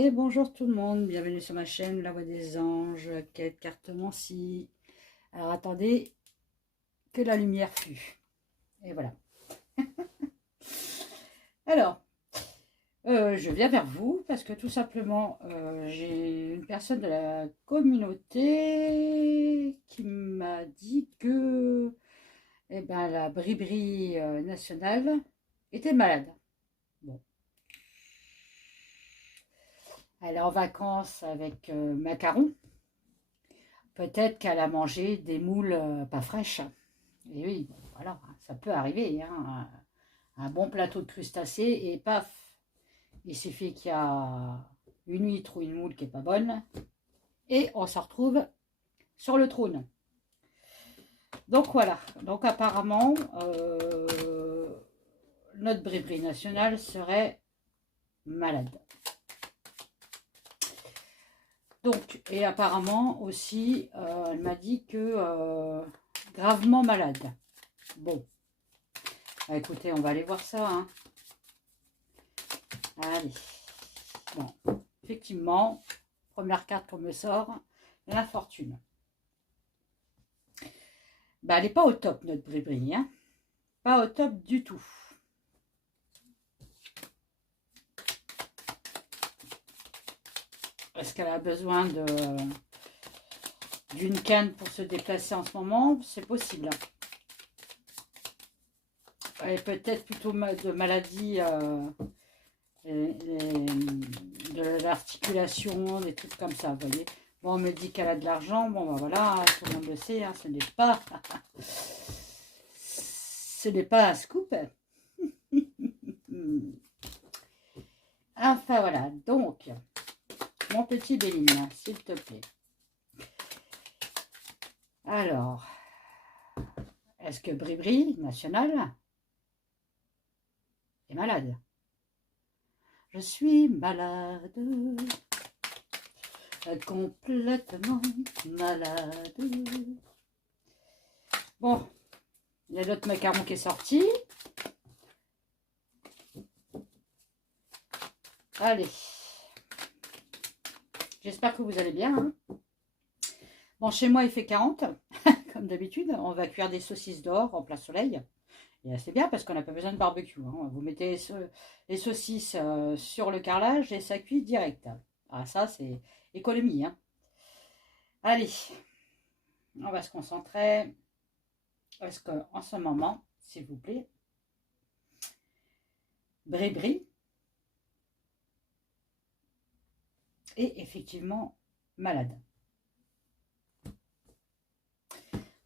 Et bonjour tout le monde, bienvenue sur ma chaîne La Voix des Anges, quête cartomancie. Alors attendez que la lumière fût. Et voilà. Alors, je viens vers vous parce que tout simplement, j'ai une personne de la communauté qui m'a dit que la bribri nationale était malade. Bon, elle est en vacances avec Macaron. Peut-être qu'elle a mangé des moules pas fraîches. Et oui, bon, voilà, ça peut arriver. Hein. Un bon plateau de crustacés et paf, il suffit qu'il y a une huître ou une moule qui n'est pas bonne et on se retrouve sur le trône. Donc voilà, donc apparemment, notre brébris national serait malade. Donc, et apparemment aussi, elle m'a dit que gravement malade. Bon, bah, écoutez, on va aller voir ça. Hein. Allez. Bon, effectivement, première carte qu'on me sort, la fortune. Bah, elle n'est pas au top, notre brébris. Hein. Pas au top du tout. Est-ce qu'elle a besoin d'une canne pour se déplacer en ce moment? C'est possible. Elle est peut-être plutôt de maladie de l'articulation, des trucs comme ça, vous voyez. Bon, on me dit qu'elle a de l'argent. Bon, ben voilà, tout le monde le sait. Hein, ce n'est pas... ce n'est pas un scoop. Enfin, voilà. Donc, mon petit Béline, s'il te plaît. Alors, est-ce que Bribri, national, est malade? Je suis malade, complètement malade. Bon, il y a d'autres macarons qui est sorti. Allez, j'espère que vous allez bien. Hein. Bon, chez moi, il fait 40, comme d'habitude. On va cuire des saucisses dehors en plein soleil. Et c'est bien parce qu'on n'a pas besoin de barbecue. Hein. Vous mettez les saucisses sur le carrelage et ça cuit direct. Ah, ça, c'est économie. Hein. Allez, on va se concentrer. Est-ce qu'en ce moment, s'il vous plaît, Brébri est effectivement malade.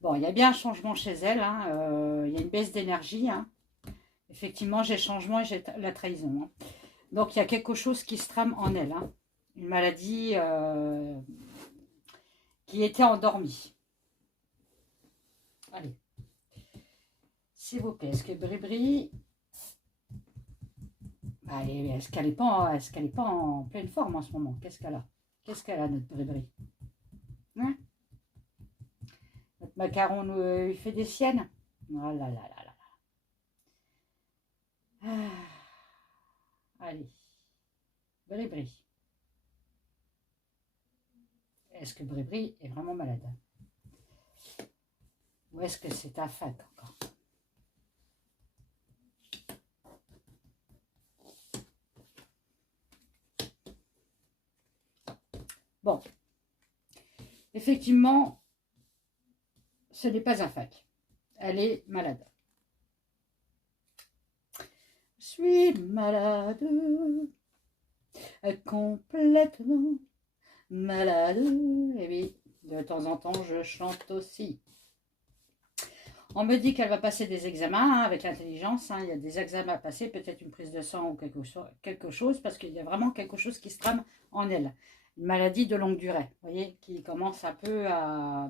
Bon, il y a bien un changement chez elle. Hein. Il y a une baisse d'énergie. Hein. Effectivement, j'ai le changement et j'ai la trahison. Hein. Donc, il y a quelque chose qui se trame en elle. Hein. Une maladie qui était endormie. Allez. S'il vous plaît, est-ce que Bribri... Allez, est-ce qu'elle n'est pas en pleine forme en ce moment? Qu'est-ce qu'elle a? Qu'est-ce qu'elle a, notre Bribri? Hein? Notre macaron il fait des siennes? Oh là là là là. Ah. Allez. Bribri. Est-ce que Bribri est vraiment malade? Ou est-ce que c'est un fac encore? Bon. Effectivement, ce n'est pas un fac. Elle est malade. Je suis malade. Complètement malade. Et oui, de temps en temps, je chante aussi. On me dit qu'elle va passer des examens hein, avec l'intelligence. Hein, il y a des examens à passer, peut-être une prise de sang ou quelque chose, parce qu'il y a vraiment quelque chose qui se trame en elle. Une maladie de longue durée, vous voyez, qui commence un peu à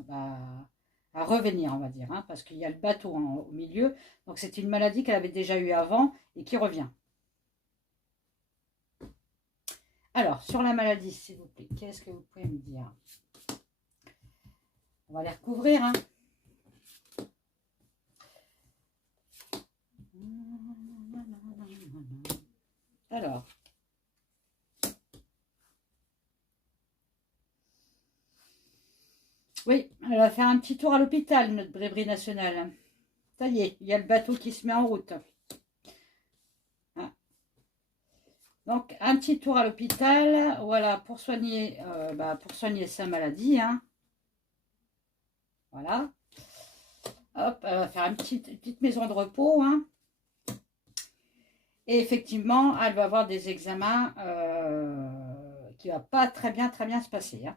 revenir, on va dire, hein, parce qu'il y a le bateau hein, au milieu. Donc c'est une maladie qu'elle avait déjà eue avant et qui revient. Alors, sur la maladie, s'il vous plaît, qu'est-ce que vous pouvez me dire? On va les recouvrir, hein. Alors, Oui, elle va faire un petit tour à l'hôpital, notre Brébrie nationale. Ça y est, il y a le bateau qui se met en route. Hein. Donc, un petit tour à l'hôpital, voilà, pour soigner sa maladie. Hein. Voilà. Hop, elle va faire une petite maison de repos. Hein. Et effectivement, elle va avoir des examens qui ne vont pas très bien se passer. Hein.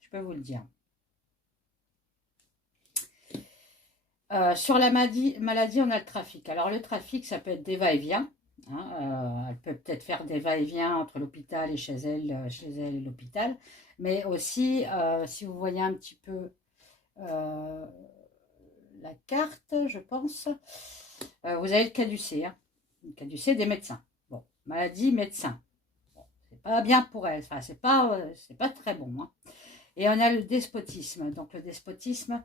Je peux vous le dire. Sur la maladie, on a le trafic. Alors, le trafic, ça peut être des va-et-vient. Hein, elle peut peut-être faire des va-et-vient entre l'hôpital et chez elle et l'hôpital. Mais aussi, si vous voyez un petit peu la carte, je pense, vous avez le caducée. Hein, le caducée des médecins. Bon, maladie, médecin. Bon, c'est pas bien pour elle. Enfin, c'est pas très bon. Hein. Et on a le despotisme. Donc, le despotisme,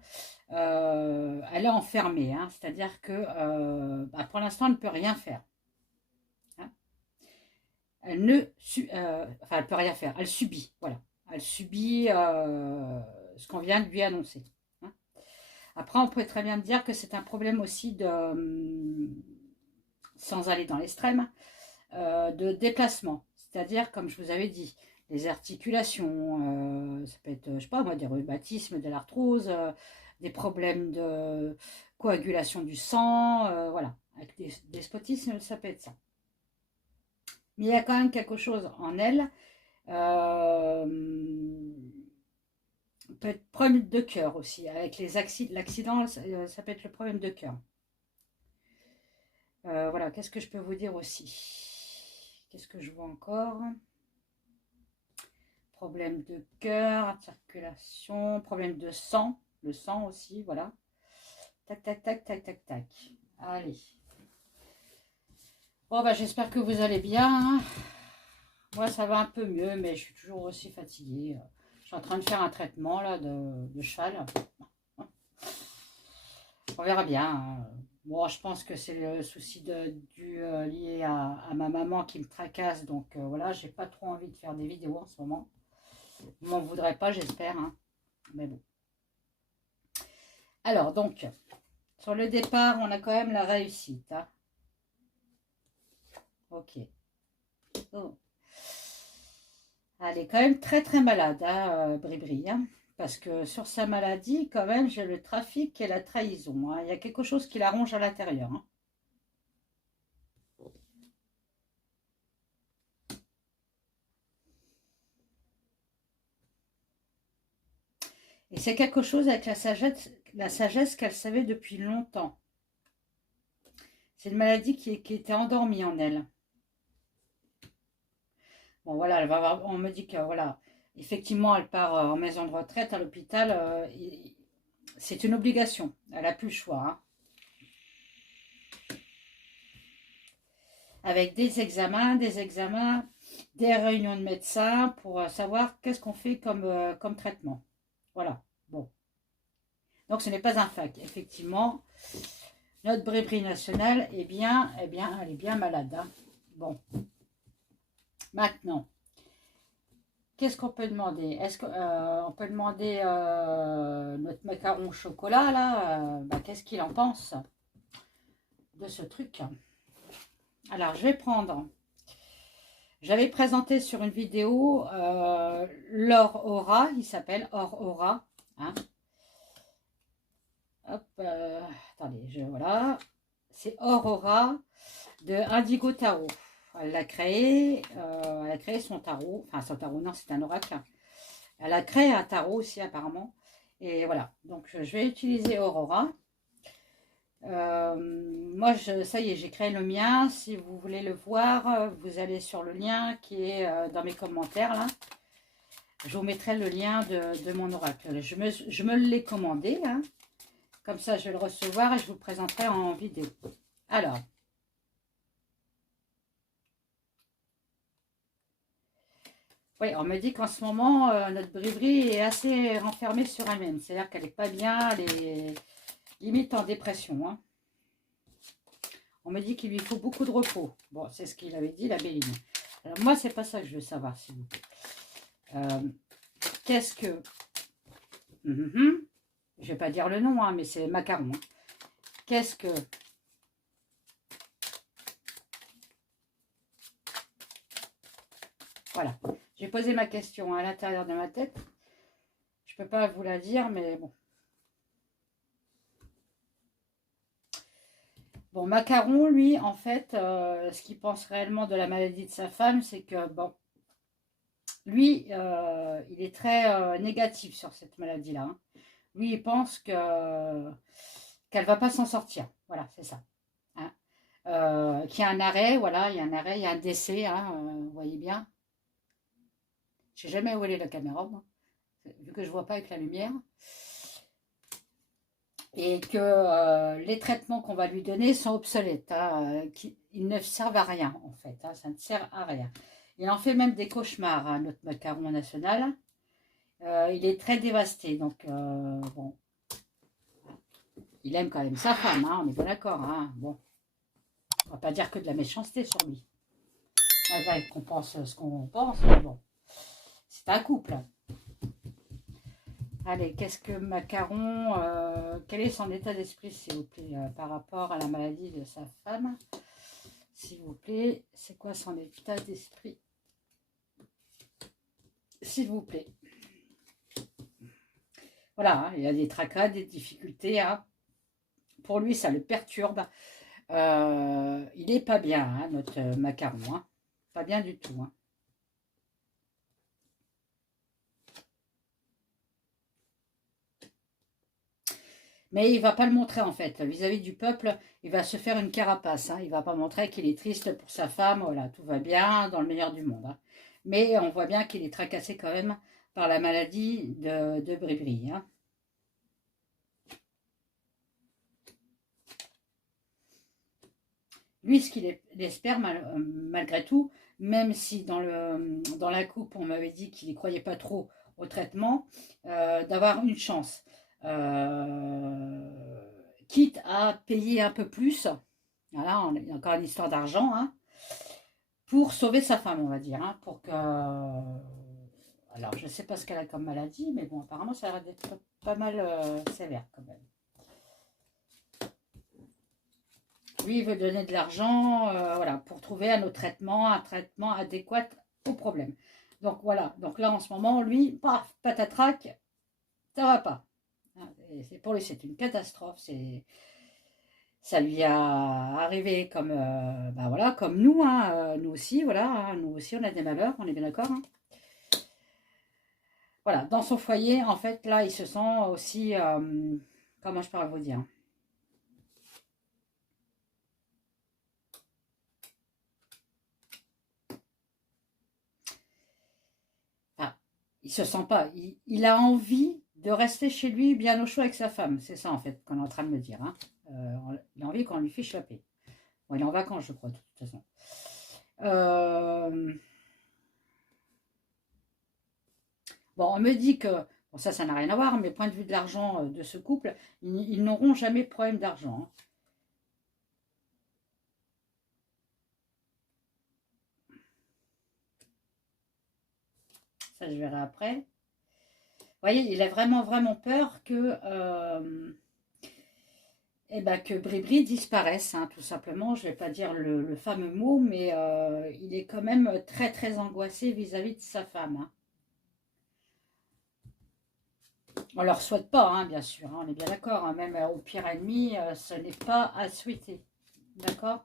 elle est enfermée. Hein, c'est-à-dire que pour l'instant, elle ne peut rien faire. Hein. Elle ne elle peut rien faire. Elle subit. Voilà. Elle subit ce qu'on vient de lui annoncer. Hein. Après, on peut très bien dire que c'est un problème aussi de, sans aller dans l'extrême, de déplacement. C'est-à-dire, comme je vous avais dit, les articulations, ça peut être, je sais pas moi, des rhumatismes, de l'arthrose, des problèmes de coagulation du sang, voilà. Avec des despotismes, ça peut être ça. Mais il y a quand même quelque chose en elle. Peut être problème de cœur aussi. Avec l'accident, ça peut être le problème de cœur. Voilà, qu'est-ce que je peux vous dire aussi? Qu'est-ce que je vois encore? Problème de cœur, circulation, problème de sang, le sang aussi, voilà. Tac, tac, tac, tac, tac, tac. Allez. Bon, bah, j'espère que vous allez bien. Hein. Moi, ça va un peu mieux, mais je suis toujours aussi fatiguée. Je suis en train de faire un traitement là, de cheval. On verra bien. Hein. Bon, je pense que c'est le souci lié à ma maman qui me tracasse. Donc voilà, j'ai pas trop envie de faire des vidéos en ce moment. Vous m'en voudrez pas, j'espère. Hein. Mais bon. Alors, donc, sur le départ, on a quand même la réussite. Hein. Ok. Oh. Elle est quand même très très malade, hein, Bribri. Hein, parce que sur sa maladie, quand même, j'ai le trafic et la trahison. Hein. Il y a quelque chose qui la ronge à l'intérieur. Hein. Et c'est quelque chose avec la sagesse qu'elle savait depuis longtemps. C'est une maladie qui était endormie en elle. Bon, voilà, on me dit que, voilà, effectivement, elle part en maison de retraite, à l'hôpital. C'est une obligation. Elle n'a plus le choix. Hein. Avec des examens, des réunions de médecins pour savoir qu'est-ce qu'on fait comme traitement. Voilà. Bon. Donc, ce n'est pas un fac. Effectivement, notre Brébrie nationale, elle est bien malade. Hein. Bon. Maintenant, qu'est-ce qu'on peut demander? Est-ce qu'on peut demander notre macaron au chocolat, là, qu'est-ce qu'il en pense de ce truc? Alors, je vais prendre... J'avais présenté sur une vidéo l'or aura, il s'appelle or aura. Hein. Hop, attendez, voilà. C'est or aura de Indigo Tarot. Elle a créé son tarot. Enfin, son tarot, non, c'est un oracle. Elle a créé un tarot aussi, apparemment. Et voilà. Donc, je vais utiliser Aurora. Moi, ça y est, j'ai créé le mien. Si vous voulez le voir, vous allez sur le lien qui est dans mes commentaires, là. Je vous mettrai le lien de mon oracle. Je me l'ai commandé, hein. Comme ça, je vais le recevoir et je vous le présenterai en vidéo. Alors, oui, on me dit qu'en ce moment, notre Bribri est assez renfermée sur elle-même. C'est-à-dire qu'elle n'est pas bien, elle est limite en dépression. Hein. On me dit qu'il lui faut beaucoup de repos. Bon, c'est ce qu'il avait dit, la Béline. Alors, moi, c'est pas ça que je veux savoir, s'il vous plaît. Qu'est-ce que Je ne vais pas dire le nom, hein, mais c'est macaron. Qu'est-ce que... Voilà. J'ai posé ma question à l'intérieur de ma tête. Je ne peux pas vous la dire, mais bon. Bon, Macaron, lui, en fait, ce qu'il pense réellement de la maladie de sa femme, c'est que, bon, lui, il est très négatif sur cette maladie-là. Hein. Lui, il pense qu'elle ne va pas s'en sortir. Voilà, c'est ça. Hein. Qu'il y a un arrêt, voilà, il y a un arrêt, il y a un décès, hein, vous voyez bien. Je ne sais jamais où elle est la caméra, moi, vu que je ne vois pas avec la lumière. Et que les traitements qu'on va lui donner sont obsolètes, hein, ils ne servent à rien en fait, hein, ça ne sert à rien. Il en fait même des cauchemars, hein, notre macaron national. Il est très dévasté, donc bon, il aime quand même sa femme, hein, on est pas d'accord. Hein, bon, on va pas dire que de la méchanceté sur lui. Malgré qu'on pense ce qu'on pense, mais bon, c'est un couple. Allez, qu'est-ce que Macaron, quel est son état d'esprit, s'il vous plaît, par rapport à la maladie de sa femme? S'il vous plaît, c'est quoi son état d'esprit? S'il vous plaît. Voilà, hein, il y a des tracas, des difficultés. Hein. Pour lui, ça le perturbe. Il n'est pas bien, hein, notre Macaron. Hein. Pas bien du tout. Hein. Mais il ne va pas le montrer en fait. Vis-à-vis du peuple, il va se faire une carapace. Hein. Il ne va pas montrer qu'il est triste pour sa femme. Voilà, tout va bien dans le meilleur du monde. Hein. Mais on voit bien qu'il est tracassé quand même par la maladie de Bribri. Hein. Lui, ce qu'il espère malgré tout, même si dans la coupe, on m'avait dit qu'il n'y croyait pas trop au traitement, d'avoir une chance. Quitte à payer un peu plus, voilà, il y a encore une histoire d'argent, hein, pour sauver sa femme, on va dire, hein, pour que... alors, je ne sais pas ce qu'elle a comme maladie, mais bon, apparemment, ça a l'air d'être pas mal sévère quand même. Lui, il veut donner de l'argent voilà, pour trouver un autre traitement, un traitement adéquat au problème. Donc voilà, donc là en ce moment, lui, paf, patatrac, ça va pas. Pour lui, c'est une catastrophe. Ça lui a arrivé comme, bah voilà, comme nous, hein, nous aussi, voilà, hein, nous aussi on a des malheurs, on est bien d'accord. Hein. Voilà, dans son foyer, en fait, là, il se sent aussi, comment je pourrais vous dire? Enfin, il se sent pas, il a envie de rester chez lui bien au chaud avec sa femme. C'est ça, en fait, qu'on est en train de me dire. Hein. Il a envie qu'on lui fiche la paix. Bon, il est en vacances, je crois, de toute façon. Bon, on me dit que, bon, ça n'a rien à voir, mais point de vue de l'argent de ce couple, ils n'auront jamais de problème d'argent. Hein. Ça, je verrai après. Vous voyez, il a vraiment, vraiment peur que, que Bribri disparaisse, hein, tout simplement. Je ne vais pas dire le fameux mot, mais il est quand même très, très angoissé vis-à-vis de sa femme. Hein. On ne leur souhaite pas, hein, bien sûr, hein, on est bien d'accord. Hein, même au pire ennemi, ce n'est pas à souhaiter. D'accord?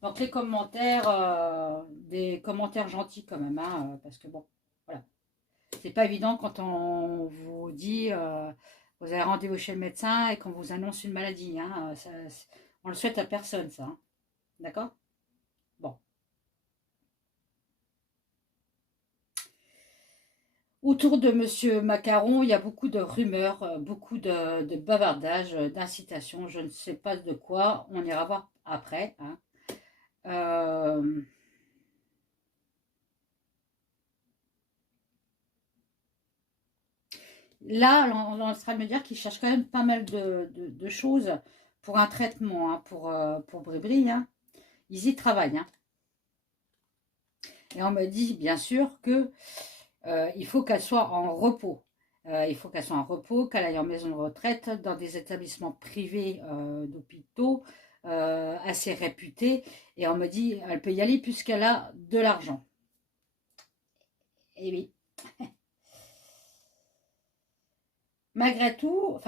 Donc les commentaires, des commentaires gentils quand même, hein, parce que bon, voilà. C'est pas évident quand on vous dit, vous avez rendez-vous chez le médecin et qu'on vous annonce une maladie. Hein, on le souhaite à personne, ça. Hein, d'accord? Bon. Autour de Monsieur Macaron, il y a beaucoup de rumeurs, beaucoup de bavardages, d'incitations, je ne sais pas de quoi. On ira voir après. Hein. Là, on est en train de me dire qu'il cherche quand même pas mal de choses pour un traitement, hein, pour Bribri. Hein. Ils y travaillent. Hein. Et on me dit, bien sûr, que il faut qu'elle soit en repos. Il faut qu'elle soit en repos, qu'elle aille en maison de retraite, dans des établissements privés d'hôpitaux assez réputés. Et on me dit, elle peut y aller puisqu'elle a de l'argent. Et oui. Malgré tout,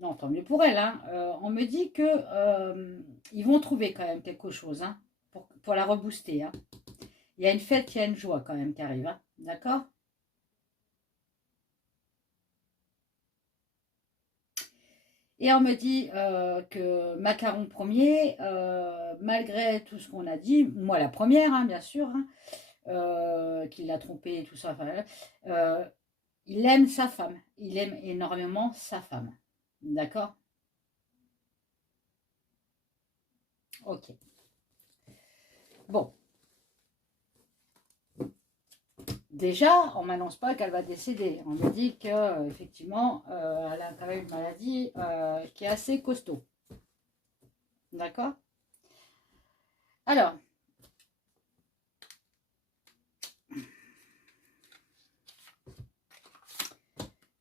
non, tant mieux pour elle, hein, on me dit que ils vont trouver quand même quelque chose hein, pour la rebooster. Hein. Il y a une fête, il y a une joie quand même qui arrive, hein, d'accord? Et on me dit que Macaron premier, malgré tout ce qu'on a dit, moi la première, hein, bien sûr, hein, qu'il l'a trompé et tout ça, enfin, il aime sa femme, il aime énormément sa femme, d'accord? Ok. Bon, déjà, on m'annonce pas qu'elle va décéder. On me dit que effectivement, elle a quand même une maladie qui est assez costaud. D'accord? Alors,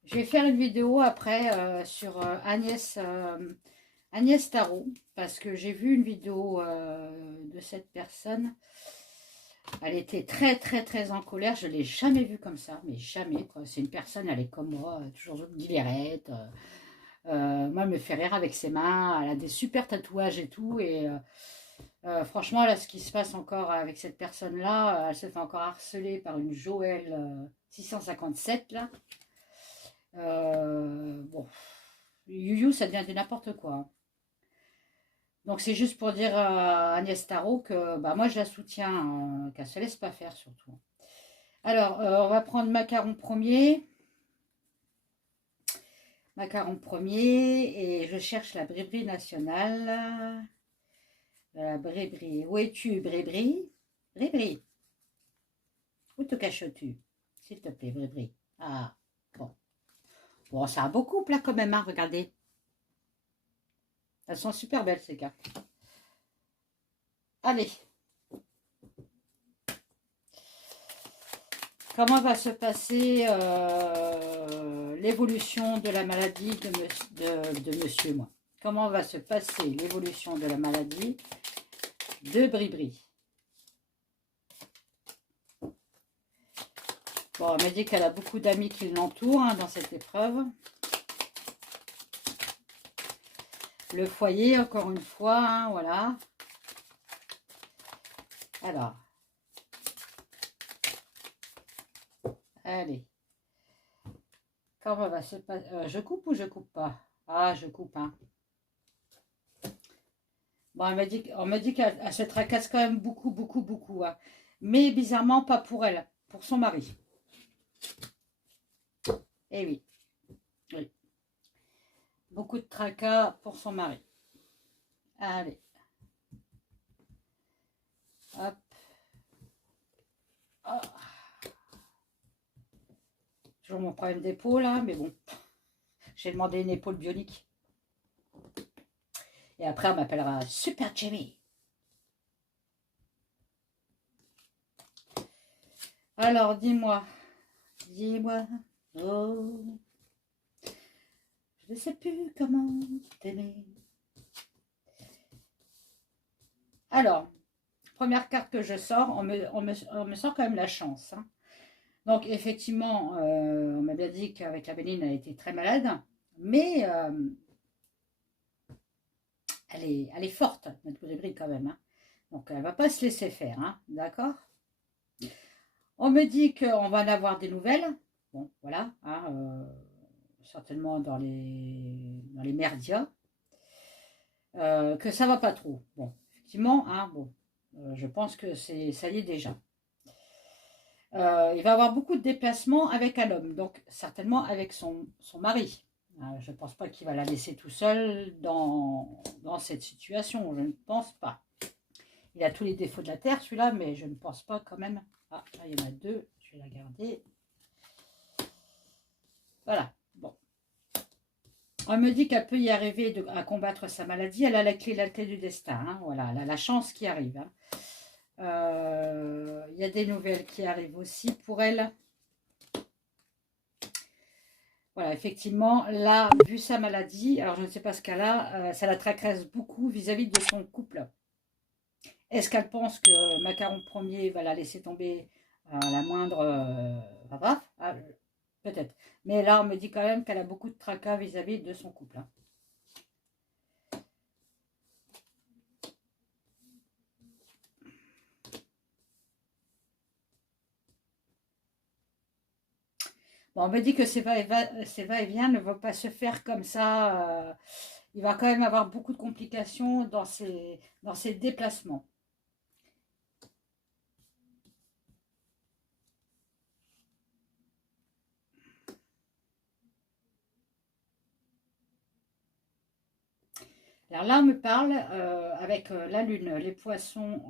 je vais faire une vidéo après sur Agnès Tarot parce que j'ai vu une vidéo de cette personne. Elle était très très très en colère. Je ne l'ai jamais vue comme ça, mais jamais. C'est une personne, elle est comme moi, toujours guillerette. Moi, elle me fait rire avec ses mains. Elle a des super tatouages et tout. Et franchement, là, ce qui se passe encore avec cette personne-là, elle se fait encore harceler par une Joël 657, là. Bon, You, ça devient du n'importe quoi. Donc, c'est juste pour dire à Agnès Tarot que bah, moi, je la soutiens, qu'elle ne se laisse pas faire, surtout. Alors, on va prendre Macaron premier. Macaron premier, et je cherche la Brébrie nationale. La Brébrie. Où es-tu, Brébrie? Brébrie. Où te caches-tu? S'il te plaît, Brébrie. Ah, bon. Bon, c'est un beau couple, là, quand même, hein, regardez. Elles sont super belles, ces cartes. Allez. Comment va se passer l'évolution de la maladie de monsieur, moi? Comment va se passer l'évolution de la maladie de Bribri? Bon, elle m'a dit qu'elle a beaucoup d'amis qui l'entourent hein, dans cette épreuve. Le foyer, encore une fois, hein, voilà. Alors. Allez. Comment va se passer je coupe ou je coupe pas? Ah, je coupe, hein. Bon, on m'a dit qu'elle se tracasse quand même beaucoup, beaucoup, beaucoup. Hein. Mais bizarrement, pas pour elle, pour son mari. Eh oui. Oui. Beaucoup de tracas pour son mari. Allez. Hop. Oh. Toujours mon problème d'épaule, là, mais bon. J'ai demandé une épaule bionique. Et après, on m'appellera Super Jamie. Alors, dis-moi. Dis-moi. Oh. Je ne sais plus comment t'aimer. Alors, première carte que je sors, on me sort quand même la chance. Hein. Donc, effectivement, on m'a bien dit qu'avec la Béline, elle était très malade. Mais elle est forte, notre colibri, quand même. Hein. Donc, elle ne va pas se laisser faire. Hein, d'accord? On me dit qu'on va en avoir des nouvelles. Bon, voilà. Hein, certainement dans les merdias. Que ça va pas trop. Bon, effectivement, hein, bon, je pense que ça y est déjà. Il va avoir beaucoup de déplacements avec un homme, donc certainement avec son mari. Je ne pense pas qu'il va la laisser tout seul dans cette situation, je ne pense pas. Il a tous les défauts de la terre, celui-là, mais je ne pense pas quand même. Ah, là, il y en a deux, je vais la garder. Voilà, bon. On me dit qu'elle peut y arriver à combattre sa maladie. Elle a la clé du destin. Hein, voilà, elle a la chance qui arrive. Hein. Il y a des nouvelles qui arrivent aussi pour elle. Voilà, effectivement, là, vu sa maladie, alors je ne sais pas ce qu'elle a, ça la tracasse beaucoup vis-à-vis de son couple. Est-ce qu'elle pense que Macaron Premier va la laisser tomber à la moindre... peut-être. Mais là, on me dit quand même qu'elle a beaucoup de tracas vis-à-vis de son couple. Hein. Bon, on me dit que ces va-et-vient ne vont pas se faire comme ça. Il va quand même avoir beaucoup de complications dans ses déplacements. Alors là, on me parle avec la lune, les poissons,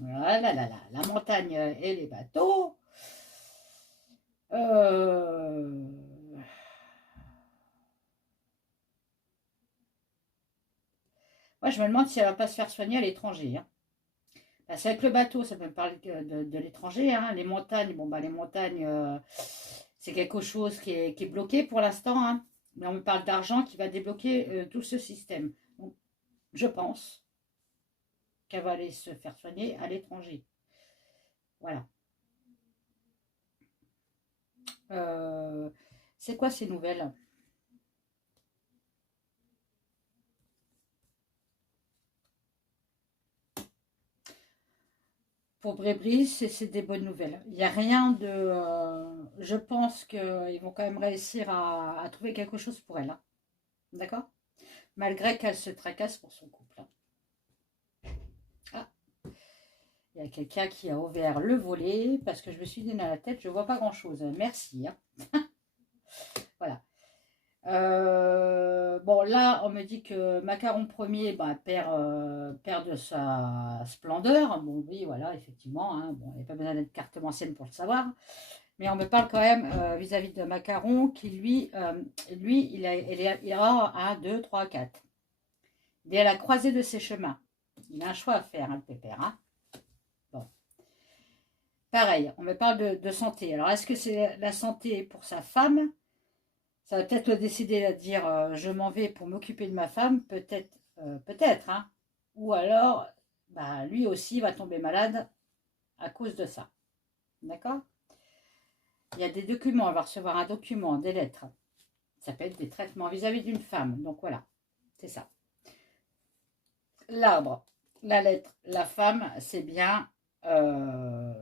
la montagne et les bateaux. Euh, Moi, je me demande si elle va pas se faire soigner à l'étranger. Hein. Parce qu'avec le bateau, ça peut me parler de l'étranger. Hein. Les montagnes, bon, bah, les montagnes, c'est quelque chose qui est bloqué pour l'instant. Hein. Mais on me parle d'argent qui va débloquer tout ce système. Donc, je pense qu'elle va aller se faire soigner à l'étranger. Voilà. Euh, c'est quoi ces nouvelles? Pour Brébris, c'est des bonnes nouvelles. Il n'y a rien de... je pense qu'ils vont quand même réussir à trouver quelque chose pour elle. Hein. D'accord? Malgré qu'elle se tracasse pour son couple. Hein. Ah, il y a quelqu'un qui a ouvert le volet parce que je me suis dit dans la tête, je ne vois pas grand-chose. Merci. Hein. Voilà. Bon, là, on me dit que Macaron Premier bah, perd de sa splendeur. Bon, oui, voilà, effectivement. Hein, bon, il n'y a pas besoin d'être carte ancienne pour le savoir. Mais on me parle quand même vis-à-vis de Macaron qui, lui il aura 1, 2, 3, 4. Il est à la croisée de ses chemins. Il a un choix à faire, hein, le pépère. Hein. Bon. Pareil, on me parle de santé. Alors, est-ce que c'est la santé pour sa femme? Ça va peut-être le décider à dire je m'en vais pour m'occuper de ma femme, peut-être, peut-être, hein. Ou alors, bah, lui aussi va tomber malade à cause de ça. D'accord? Il y a des documents, elle va recevoir un document, des lettres. Ça peut être des traitements vis-à-vis d'une femme. Donc voilà, c'est ça. L'arbre, la lettre, la femme, c'est bien un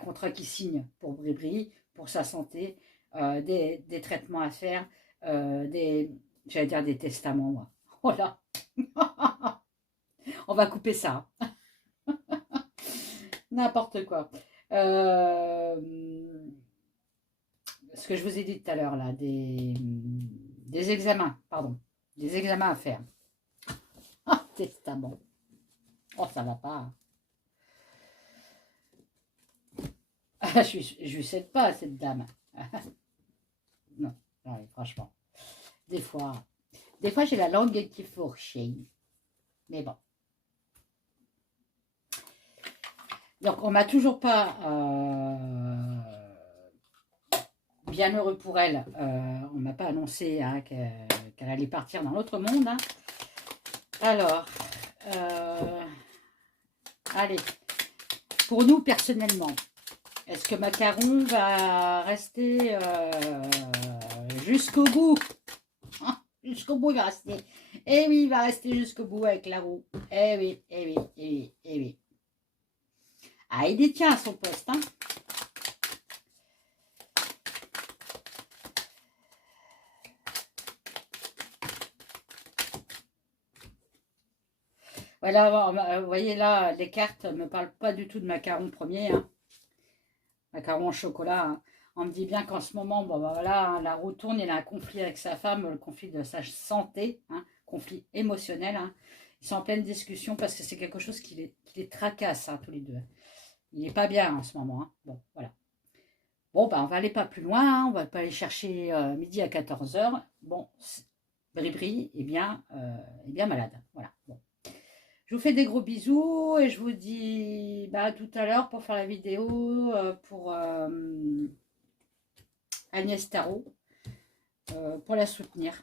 contrat qui signe pour Bribri, pour sa santé, des traitements à faire, j'allais dire des testaments, moi. Voilà. On va couper ça. N'importe quoi. Euh, Ce que je vous ai dit tout à l'heure, là, des examens, pardon. Des examens à faire. Ah, testament. Oh, ça va pas. Ah, je lui cède pas à cette dame. Non, ouais, franchement. Des fois, j'ai la langue qui fourche. Mais bon. Donc, on m'a toujours pas, bien heureux pour elle, on m'a pas annoncé hein, qu'elle allait partir dans l'autre monde. Hein. Alors, allez, pour nous personnellement, est-ce que Macaron va rester jusqu'au bout? Jusqu'au bout, il va rester. Eh oui, il va rester jusqu'au bout avec la roue. Eh oui, eh oui, eh oui, eh oui. Ah, il détient son poste, hein. Voilà, vous voyez là, les cartes ne me parlent pas du tout de Macaron Premier. Hein. Macaron au chocolat. Hein. On me dit bien qu'en ce moment, bon, bah, voilà, hein, la roue tourne, il a un conflit avec sa femme, le conflit de sa santé, hein, conflit émotionnel. Hein. Ils sont en pleine discussion parce que c'est quelque chose qui les tracasse, hein, tous les deux. Il n'est pas bien en ce moment. Hein. Bon, voilà. Bon, bah, on va aller pas plus loin, hein, on va pas aller chercher midi à 14 heures. Bon, Bribri est bien malade. Voilà. Bon. Je vous fais des gros bisous et je vous dis bah, à tout à l'heure pour faire la vidéo pour Agnès Tarot pour la soutenir.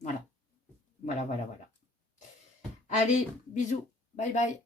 Voilà. Voilà. Allez, bisous. Bye bye.